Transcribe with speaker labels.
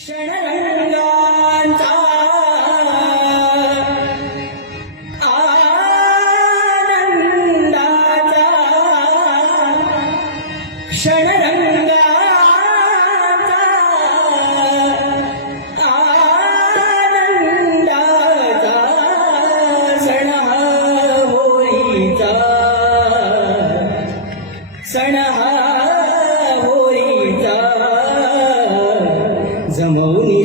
Speaker 1: Shut up. 我问你